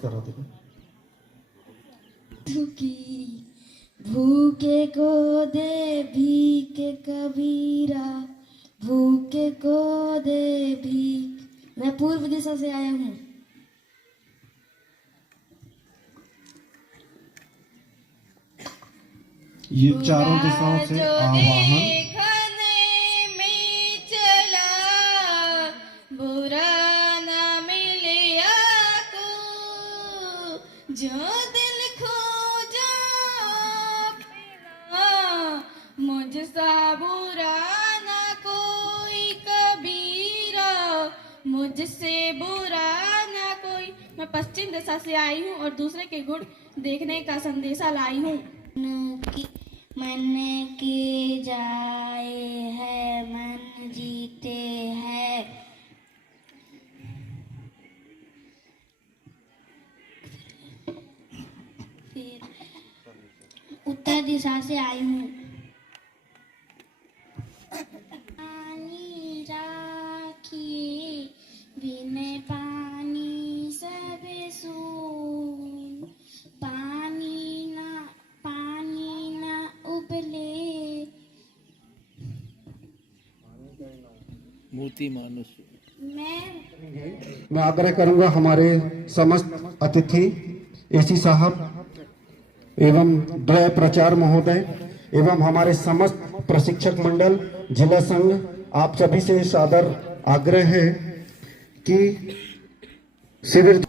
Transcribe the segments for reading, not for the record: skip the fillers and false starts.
करा दे। भूखे को दे भीख कबीरा, भूखे को दे भीख। मैं पूर्व दिशा से आया हूँ। ये चारों दिशाओं से आवाहन। जो दिल खोजा मुझसा बुरा ना कोई कबीरा, मुझसे बुरा ना कोई। मैं पश्चिम दिशा से आई हूँ और दूसरे के गुण देखने का संदेशा लाई हूँ। मन के जाए है मन जीते हैं। उत्तर दिशा से आई हूँ। पानी राखिए बिन पानी सब सून, पानी ना उबले मोती मानुष। मैं आग्रह करूंगा हमारे समस्त अतिथि एसी साहब एवं द्वय प्रचार महोदय एवं हमारे समस्त प्रशिक्षक मंडल जिला संघ, आप सभी से सादर आग्रह है कि शिविर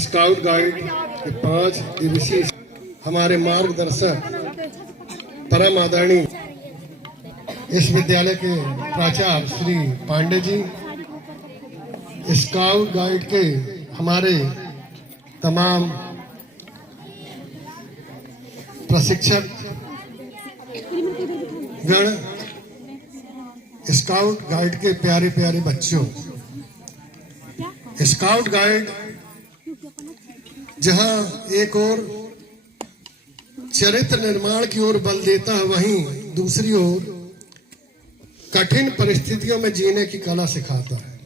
स्काउट गाइड कि 5 दिवसीय हमारे मार्गदर्शक परम आदरणीय इस विद्यालय के प्राचार्य श्री पांडे जी, स्काउट गाइड के हमारे तमाम प्रशिक्षक गण, स्काउट गाइड के प्यारे प्यारे बच्चों। स्काउट गाइड जहां एक और चरित्र निर्माण की ओर बल देता है, वहीं दूसरी ओर कठिन परिस्थितियों में जीने की कला सिखाता है।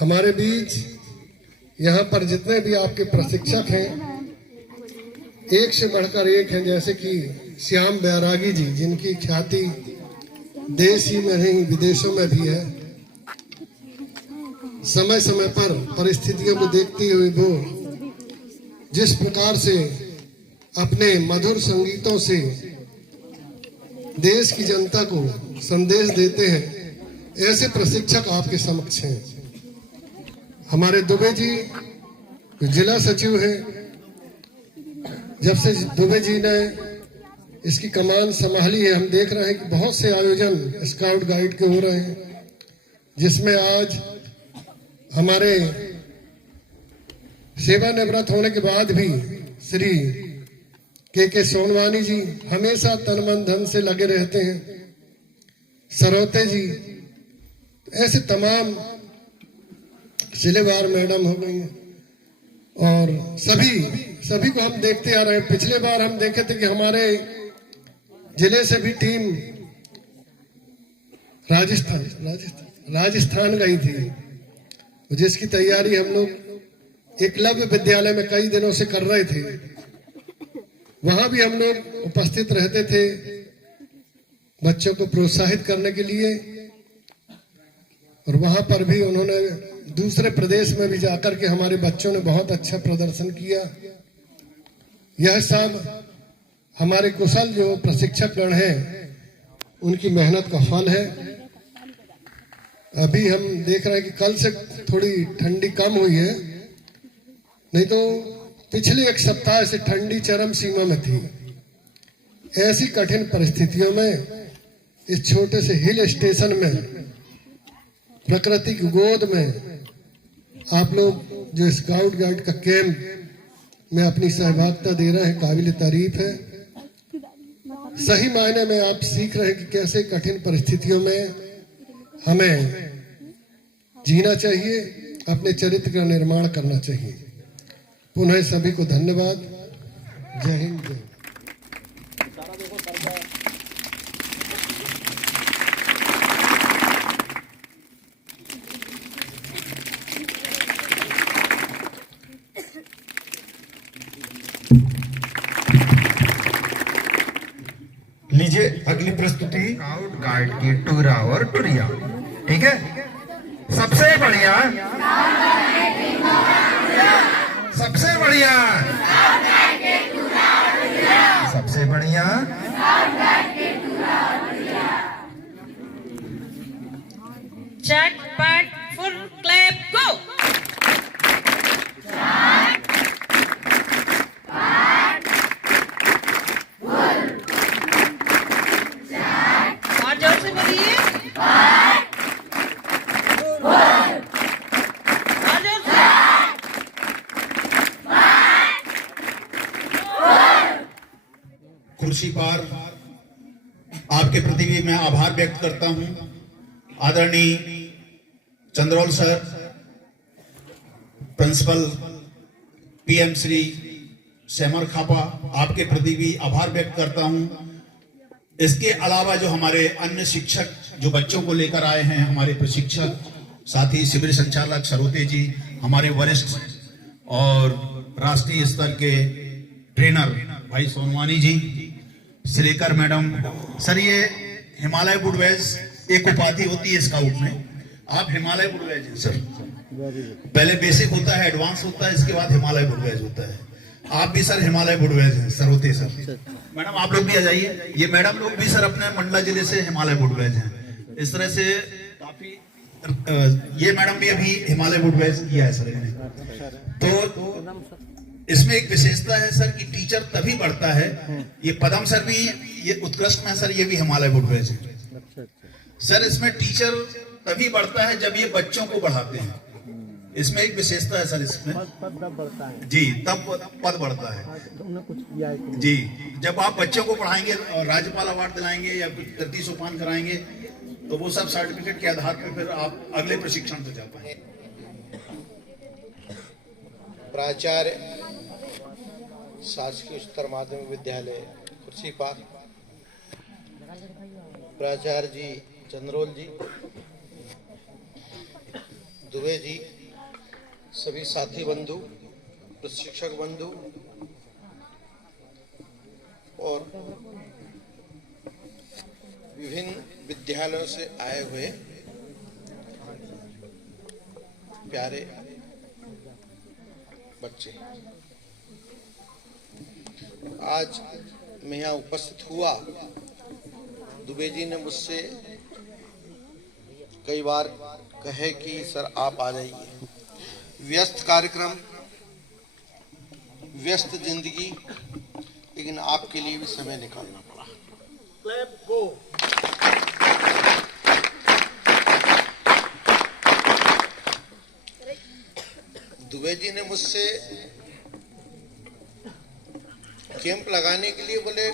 हमारे बीच यहाँ पर जितने भी आपके प्रशिक्षक हैं, एक से बढ़कर एक हैं, जैसे कि श्याम बैरागी जी, जिनकी ख्याति देश ही में नहीं विदेशों में भी है। समय समय पर परिस्थितियों को देखते हुए वो जिस प्रकार से अपने मधुर संगीतों से देश की जनता को संदेश देते हैं, ऐसे प्रशिक्षक आपके समक्ष हैं। हमारे दुबे जी जिला सचिव हैं। जब से दुबे जी ने इसकी कमान संभाली है, हम देख रहे हैं कि बहुत से आयोजन स्काउट गाइड के हो रहे हैं, जिसमें आज हमारे सेवानिवृत्त होने के बाद भी श्री के सोनवानी जी हमेशा तन मन धन से लगे रहते हैं। सरोते जी, ऐसे तमाम सिलेवार मैडम हो गई हैं, और सभी को हम देखते आ रहे हैं। पिछले बार हम देखे थे कि हमारे जिले से भी टीम राजस्थान गई थी, जिसकी तैयारी हम लोग एकलव्य विद्यालय में कई दिनों से कर रहे थे। वहां भी हम लोग उपस्थित रहते थे बच्चों को प्रोत्साहित करने के लिए, और वहां पर भी उन्होंने दूसरे प्रदेश में भी जाकर के हमारे बच्चों ने बहुत अच्छा प्रदर्शन किया। यह सब हमारे कुशल जो प्रशिक्षक गण हैं, उनकी मेहनत का फल है। अभी हम देख रहे हैं कि कल से थोड़ी ठंडी कम हुई है, नहीं तो पिछले एक सप्ताह से ठंडी चरम सीमा में थी। ऐसी कठिन परिस्थितियों में इस छोटे से हिल स्टेशन में, प्रकृति की गोद में आप लोग जो स्काउट गाइड का कैंप में अपनी सहभागिता दे रहे हैं, काबिल तारीफ है। सही मायने में आप सीख रहे हैं कि कैसे कठिन परिस्थितियों में हमें जीना चाहिए, अपने चरित्र का निर्माण करना चाहिए। पुनः सभी को धन्यवाद। जय हिंद, जय। लीजिए अगली प्रस्तुति स्काउट गाइड की टूरा और टूरिया। ठीक है, सबसे बढ़िया सबसे बढ़िया सबसे बढ़िया झटपट फुल क्लैप गो। और जोर से बोलिए। और जोर से। कुर्सी पर आपके प्रति भी मैं आभार व्यक्त करता हूं। आदरणीय Chandrol sir, principal PM Shri Semar Khapa, आपके प्रति भी आभार व्यक्त करता हूं। इसके अलावा जो हमारे अन्य शिक्षक जो बच्चों को लेकर आए हैं, हमारे प्रशिक्षक, साथ ही शिविर संचालक सरोते जी, हमारे वरिष्ठ और राष्ट्रीय स्तर के ट्रेनर भाई सोनवानी जी, श्रीकर मैडम। सर, ये हिमालय वुडवेज एक उपाधि होती है स्काउट में। आप हिमालय वुडवेज हैं सर। पहले बेसिक होता है, एडवांस होता है, इसके बाद हिमालय वुडवेज होता है। आप भी सर हिमालय वुडवेज हैं, सरोते सर। मैडम आप लोग भी आ जाइए। ये मैडम लोग भी सर अपने मंडला जिले से हिमालय वुडवेज हैं। इस तरह से काफी ये मैडम भी अभी हिमालय वुडवेज किया है सर इन्हें। तो इसमें एक विशेषता है सर कि टीचर तभी बढ़ता है, ये पदम सर भी ये उत्कृष्ट में सर, ये भी हिमालय वुडवेज है सर। इसमें टीचर तभी बढ़ता है जब ये बच्चों को बढ़ाते हैं, इसमें एक विशेषता है सर इसमें जी, तब पद बढ़ता है जी। जब आप बच्चों को पढ़ाएंगे और राज्यपाल अवार्ड दिलाएंगे या कृति सोपान कराएंगे तो वो सब सर्टिफिकेट के आधार पर फिर आप अगले प्रशिक्षण पे जा पाएंगे। प्राचार्य शासकीय उच्चतर माध्यमिक विद्यालय खुर्सीपार, प्राचार्य जी चंद्रोल जी, दुबे जी, सभी साथी बंधु, प्रशिक्षक बंधु और विभिन्न विद्यालयों से आए हुए प्यारे बच्चे, आज मैं यहाँ उपस्थित हुआ। दुबे जी ने मुझसे कई बार कहे कि सर आप आ जाइए, व्यस्त कार्यक्रम, व्यस्त जिंदगी, लेकिन आपके लिए भी समय निकालना पड़ा। दुबे जी ने मुझसे कैंप लगाने के लिए बोले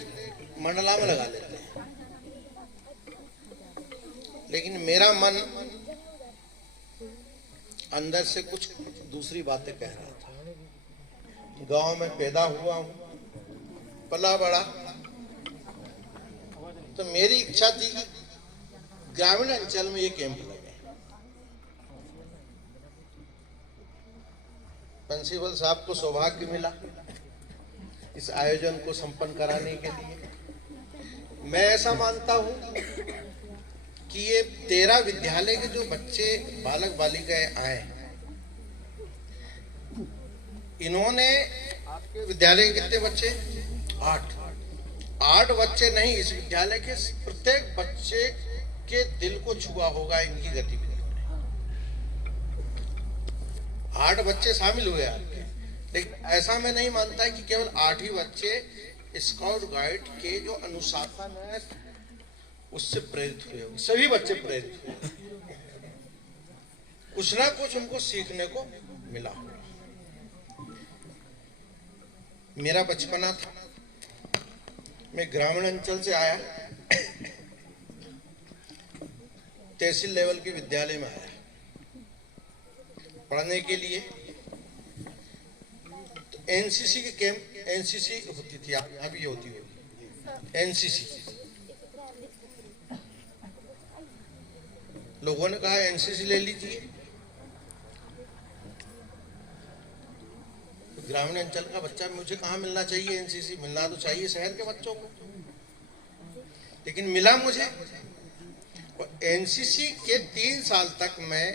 मंडला में लगा लेते हैं, लेकिन मेरा मन अंदर से कुछ दूसरी बातें कह रहा था। गांव में पैदा हुआ हूं, पला बड़ा, तो मेरी इच्छा थी कि ग्रामीण अंचल में ये कैंप लगे। प्रिंसिपल साहब को सौभाग्य मिला इस आयोजन को संपन्न कराने के लिए। मैं ऐसा मानता हूं कि ये 13 विद्यालय के जो बच्चे बालक बालिकाएं आए, इन्होंने आपके विद्यालय के कितने बच्चे? 8 बच्चे नहीं, इस विद्यालय के प्रत्येक बच्चे के दिल को छुआ होगा इनकी गतिविधि में। 8 बच्चे शामिल हुए आपके, लेकिन ऐसा मैं नहीं मानता कि केवल 8 ही बच्चे स्काउट गाइड के जो अनुशासन है उससे प्रेरित हुए होंगे। सभी बच्चे प्रेरित हुए, कुछ ना कुछ उनको सीखने को मिला। मेरा बचपना था, मैं ग्रामीण अंचल से आया, तहसील लेवल के विद्यालय में आया पढ़ने के लिए। तो एनसीसी के कैंप, एनसीसी होती थी, यहाँ भी होती होगी एनसीसी। लोगों ने कहा एनसीसी ले लीजिए। ग्रामीण अंचल का बच्चा, मुझे कहाँ मिलना चाहिए एनसीसी? मिलना तो चाहिए शहर के बच्चों को, लेकिन मिला मुझे। और एनसीसी के 3 साल तक मैं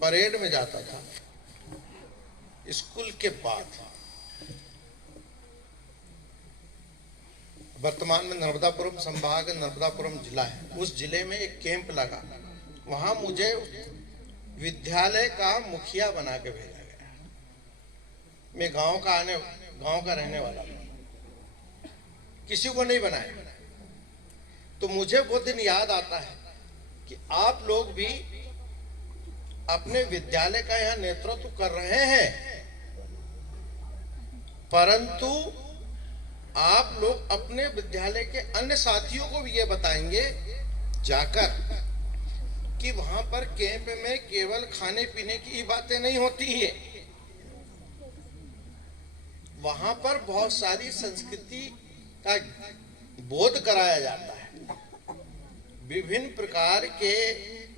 परेड में जाता था स्कूल के बाद। वर्तमान में नर्मदापुरम संभाग, नर्मदापुरम जिला है, उस जिले में एक कैंप लगा, वहां मुझे विद्यालय का मुखिया बना के भेजा गया। मैं गांव का रहने वाला था, किसी को नहीं बनाया। तो मुझे वो दिन याद आता है कि आप लोग भी अपने विद्यालय का यहाँ नेतृत्व कर रहे हैं, परंतु आप लोग अपने विद्यालय के अन्य साथियों को भी ये बताएंगे जाकर कि वहां पर कैंप में केवल खाने पीने की बातें नहीं होती है, वहां पर बहुत सारी संस्कृति का बोध कराया जाता है। विभिन्न प्रकार के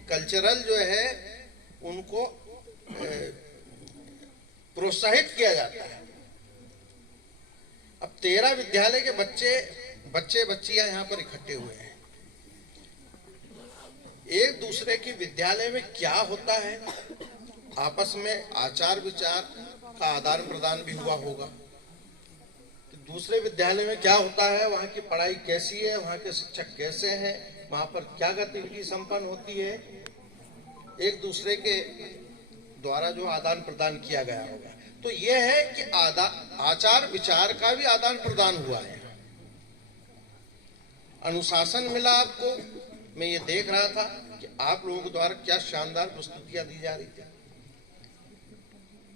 कल्चरल जो है उनको प्रोत्साहित किया जाता है। अब 13 विद्यालय के बच्चे बच्चियां यहाँ पर इकट्ठे हुए हैं। एक दूसरे की विद्यालय में क्या होता है, आपस में आचार विचार का आदान प्रदान भी हुआ होगा। दूसरे विद्यालय में क्या होता है, वहाँ की पढ़ाई कैसी है, वहाँ के शिक्षक कैसे हैं, वहाँ पर क्या गतिविधि संपन्न होती है, एक दूसरे के द्वारा जो आदान प्रदान किया गया होगा। तो यह है कि आचार विचार का भी आदान प्रदान हुआ है, अनुशासन मिला आपको। मैं ये देख रहा था कि आप लोगों के द्वारा क्या शानदार प्रस्तुतियां दी जा रही थी।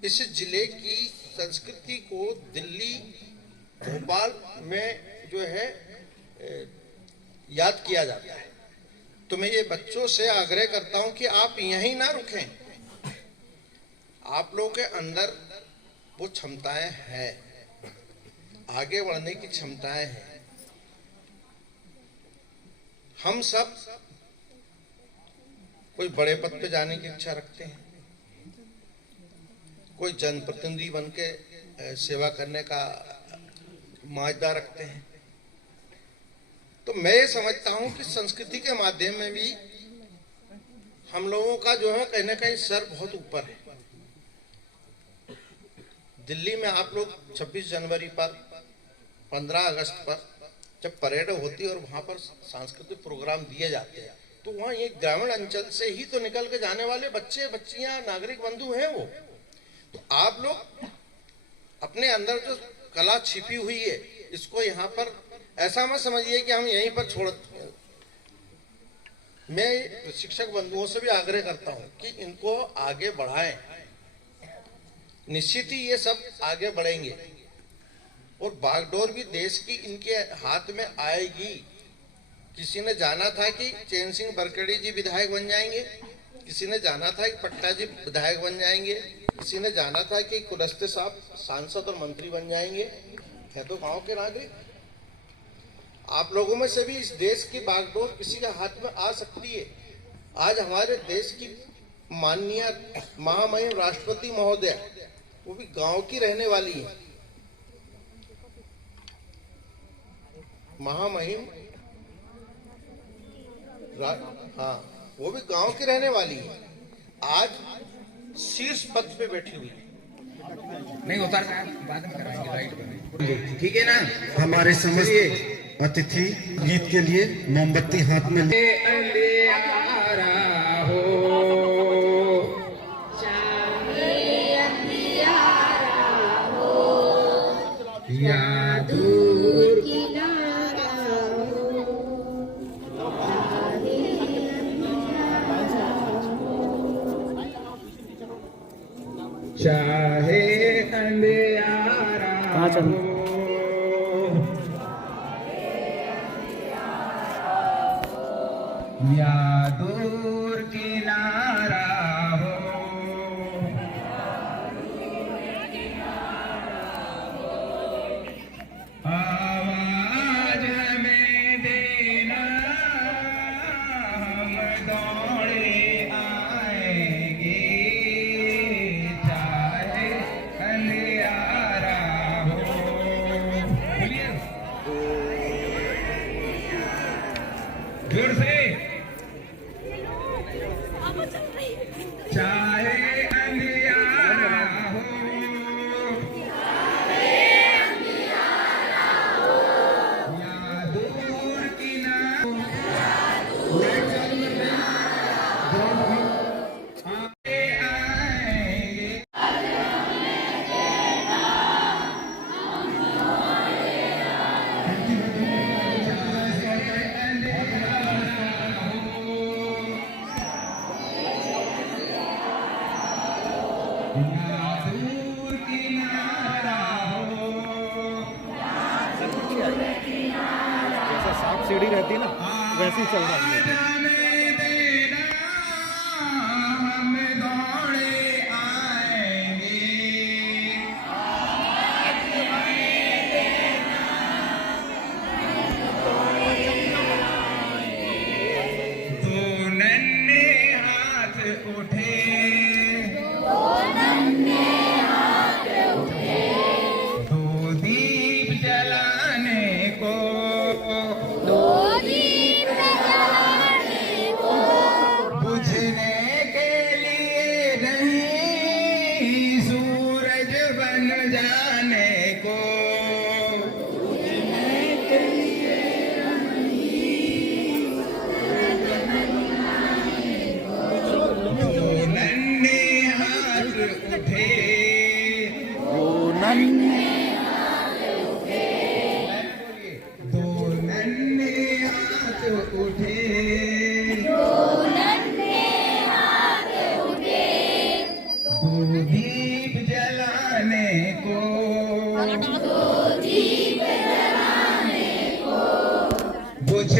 इस जिले की संस्कृति को दिल्ली, भोपाल में जो है याद किया जाता है। तो मैं ये बच्चों से आग्रह करता हूं कि आप यहीं ना रुकें, आप लोगों के अंदर वो क्षमताएं हैं, आगे बढ़ने की क्षमताएं हैं। हम सब कोई बड़े पद पे जाने की इच्छा रखते हैं, कोई जनप्रतिनिधि बन के सेवा करने का माजदा रखते हैं। तो मैं ये समझता हूं कि संस्कृति के माध्यम में भी हम लोगों का जो है कहीं ना कहीं सर बहुत ऊपर है। दिल्ली में आप लोग 26 जनवरी पर, 15 अगस्त पर जब परेड होती है और वहां पर सांस्कृतिक प्रोग्राम दिए जाते हैं, तो वहां ये ग्रामीण अंचल से ही तो निकल के जाने वाले बच्चे बच्चियां नागरिक बंधु हैं वो। तो आप लोग अपने अंदर जो कला छिपी हुई है, इसको यहाँ पर ऐसा मत समझिए कि हम यहीं पर छोड़। मैं शिक्षक बंधुओं से भी आग्रह करता हूं कि इनको आगे बढ़ाएं। निश्चित ही ये सब आगे बढ़ेंगे और बागडोर भी देश की इनके हाथ में आएगी। किसी ने जाना था कि चैन सिंह बरकड़ी जी विधायक बन जाएंगे, किसी ने जाना था कि पट्टा जी विधायक बन जाएंगे, किसी ने जाना था कि कुलस्ते साहब सांसद और मंत्री बन जाएंगे। है तो गांव के नागरिक। आप लोगों में से भी इस देश की बागडोर किसी के हाथ में आ सकती है। आज हमारे देश की माननीय महामहिम राष्ट्रपति महोदय वो भी गांव की रहने वाली है। महामहिम हाँ, वो भी गांव की रहने वाली है, आज शीर्ष पद पे बैठी हुई है। नहीं उतार बाद में कराएंगे, राइट, ठीक है ना। हमारे समस्त अतिथि गीत के लिए मोमबत्ती हाथ में चाहे अंधियारा हो, या दूर किनारा हो, आवाज हमें देना, हम दौड़े आएंगे। चाहे अंधियारा हो, बोलिए जोर से। चाहे अंधियारा हो, या दूर किनारा आए आएंगे। दूर किनारा हो, जैसे सांप सीढ़ी रहती है ना, वैसे ही चल रहा है। हमें देना, हम दौड़े आएंगे। दो नन्हे हाथ उठे, दो दीप जलाने को, बुझने के लिए नहीं, सूरज बन जाने को।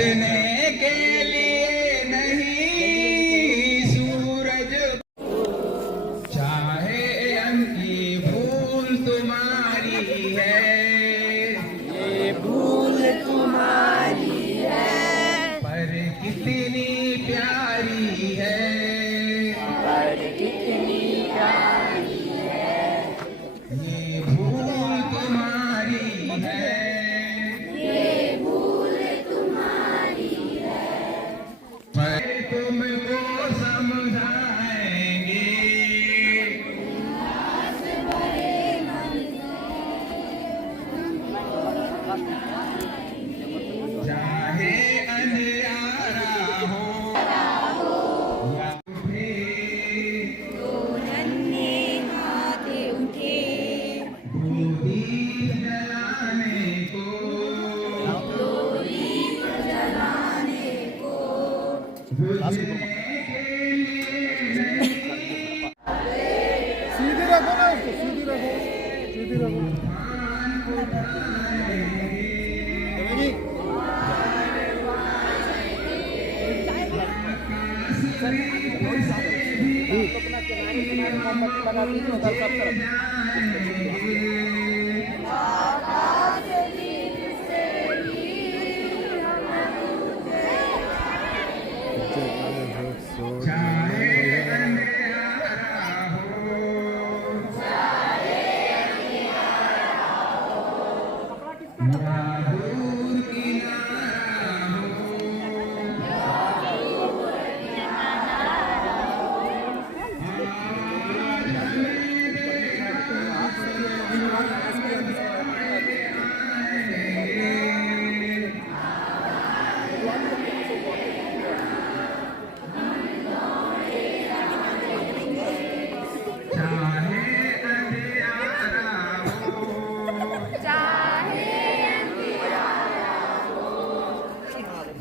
बुझने के लिए नहीं सूरज, चाहे अंकी भूल तुम्हारी है, ये भूल तुम्हारी है, पर कितनी प्यारी है, पर कितनी प्यारी है, ये भूल तुम्हारी है, ये भूल तुम्हारी है, पर तुमको समझाएंगे, चाहे अंधियारा हो या उठे, दीप जलाने को, बुझने के लिए नहीं, सीधी रखो ना उसको, सीधी रखो, सीधी रखो। अपना किनारे मोहब्बत बना दीजिए उधर सब तरफ।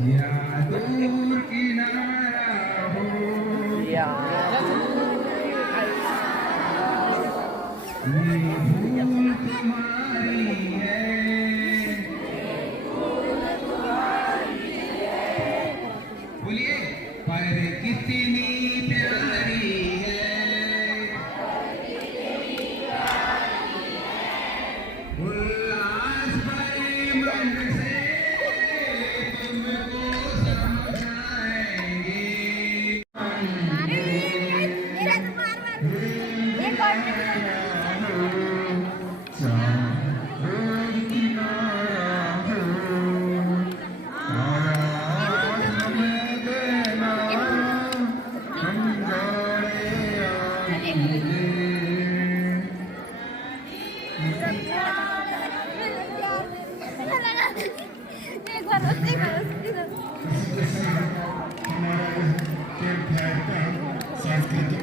या दूर किनारा हो, ये भूल तुम्हारी है, बोलिए, पर कितनी प्यारी है, उल्लास भरे मन से तुमको समझाएंगे, सांस्कृतिक